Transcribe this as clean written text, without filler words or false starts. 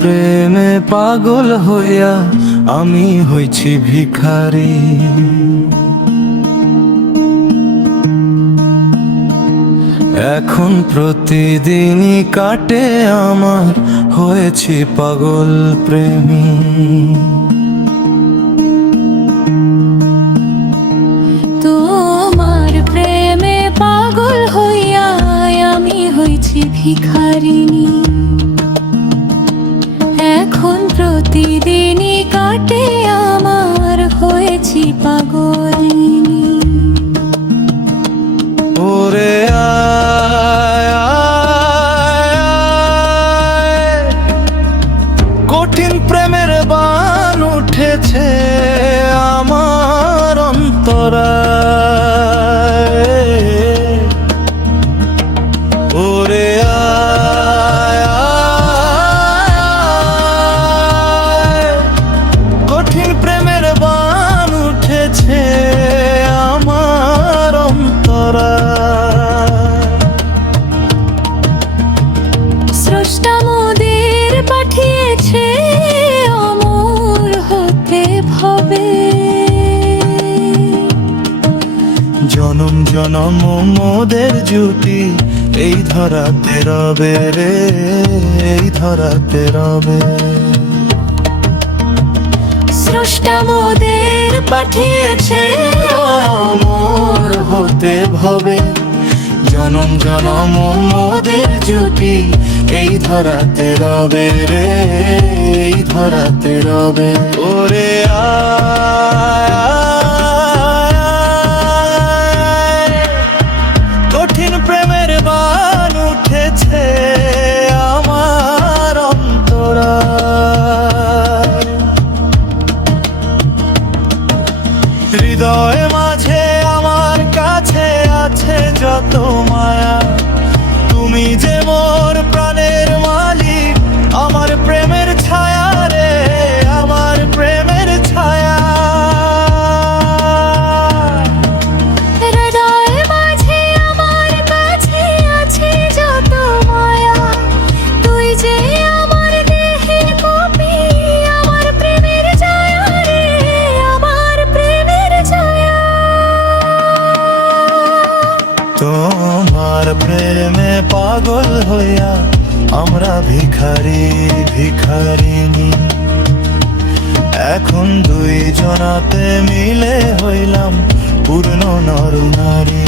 প্রেমে পাগল হইয়া আমি হইছি ভিখারি। এখন প্রতিদিনই কাটে আমার, হয়েছি পাগল প্রেমী। তোমার প্রেমে পাগল হইয়া আমি হইছি ভিখারিনী। এখন প্রতিদিনই কাটে আমার, হয়েছি পাগলিনী। ওরে আয় আয় আয়, কঠিন প্রেমের বান উঠেছে আমার অন্তরায়। ওরে আয় আয় আয়, কঠিন প্রেমের বান উঠেছে আমার অন্তরায়। স্রষ্টা মোদের পাঠিয়েছে অমর হতে ভবে। জনম জনম মোদের জুটি এই ধরাতে রবে রে, এই ধরাতে রবে। স্রষ্টা মোদের পাঠিয়েছে অমর হতে ভবে। জনম জনম মোদের জুটি এই ধরাতে রবে রে, এই ধরাতে রবে। ওরে আয় আয় আয়, কঠিন প্রেমের বান উঠেছে আমার অন্তরায়। হৃদয় মাঝে আমার কাছে আছে যত মায়া, তুমি যে মোর প্রাণের মালিক, আমার প্রেমের ছায়া রে, আমার প্রেমের ছায়া। হৃদয় মাঝে আমার কাছে আছে যত মায়া, তুই যে আমার দেহের কপি, আমার প্রেমের ছায়া রে, আমার প্রেমের ছায়া। তোমার প্রেমে পাগল হইয়া আমরা ভিখারি ভিখারিনী। এখন দুই জনাতে মিলে হইলাম পূর্ণ নর নারী।